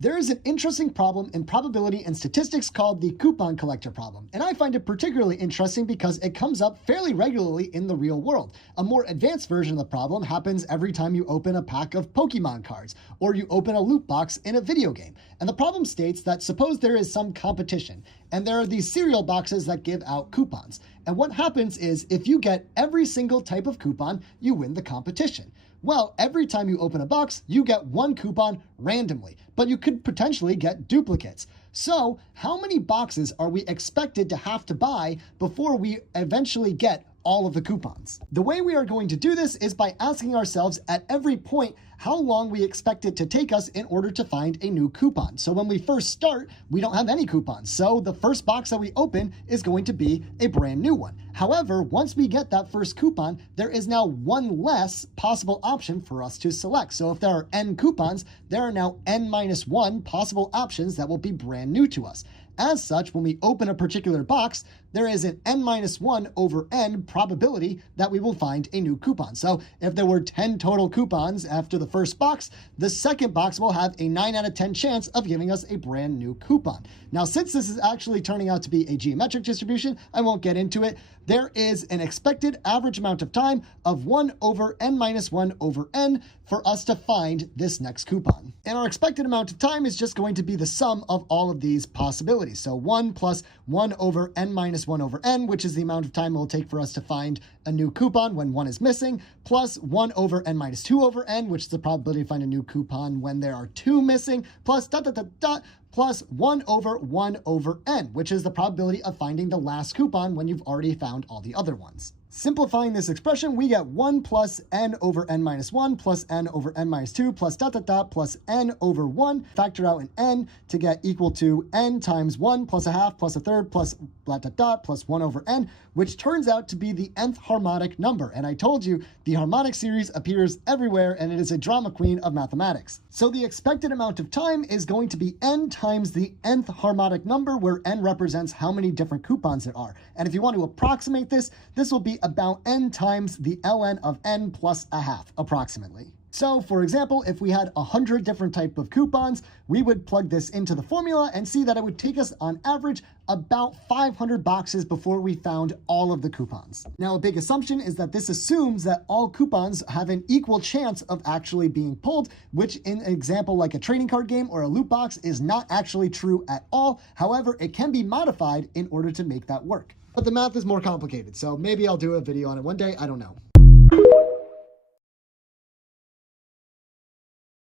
There is an interesting problem in probability and statistics called the coupon collector problem, and I find it particularly interesting because it comes up fairly regularly in the real world. A more advanced version of the problem happens every time you open a pack of Pokemon cards, or you open a loot box in a video game. And the problem states that suppose there is some competition, and there are these cereal boxes that give out coupons. And what happens is if you get every single type of coupon, you win the competition. Well, every time you open a box, you get one coupon randomly, but you could potentially get duplicates. So, how many boxes are we expected to have to buy before we eventually get all of the coupons? The way we are going to do this is by asking ourselves at every point how long we expect it to take us in order to find a new coupon. So when we first start, we don't have any coupons. So the first box that we open is going to be a brand new one. However, once we get that first coupon, there is now one less possible option for us to select. So if there are n coupons, there are now n-1 possible options that will be brand new to us. As such, when we open a particular box, there is an n-1 over n probability that we will find a new coupon. So if there were 10 total coupons after the first box, the second box will have a 9 out of 10 chance of giving us a brand new coupon. Now, since this is actually turning out to be a geometric distribution, I won't get into it. There is an expected average amount of time of 1 over n-1 over n for us to find this next coupon. And our expected amount of time is just going to be the sum of all of these possibilities. So 1 plus 1 over n-1 over n, which is the amount of time it will take for us to find a new coupon when one is missing, plus 1 over n-2 over n, which is the probability to find a new coupon when there are two missing, plus dot, dot, dot, dot, plus 1 over n, which is the probability of finding the last coupon when you've already found all the other ones. Simplifying this expression, we get 1 plus n over n-1 plus n over n-2 plus dot dot dot plus n over 1. Factor out an n to get equal to n times 1 plus a half plus a third plus dot dot dot plus 1 over n, which turns out to be the nth harmonic number. And I told you the harmonic series appears everywhere and it is a drama queen of mathematics. So the expected amount of time is going to be n times the nth harmonic number, where n represents how many different coupons there are. And if you want to approximate this, this will be about n times the ln of n plus a half, approximately. So, for example, if we had 100 different type of coupons, we would plug this into the formula and see that it would take us, on average, about 500 boxes before we found all of the coupons. Now, a big assumption is that this assumes that all coupons have an equal chance of actually being pulled, which in an example like a trading card game or a loot box is not actually true at all. However, it can be modified in order to make that work. But the math is more complicated, so maybe I'll do a video on it one day, I don't know.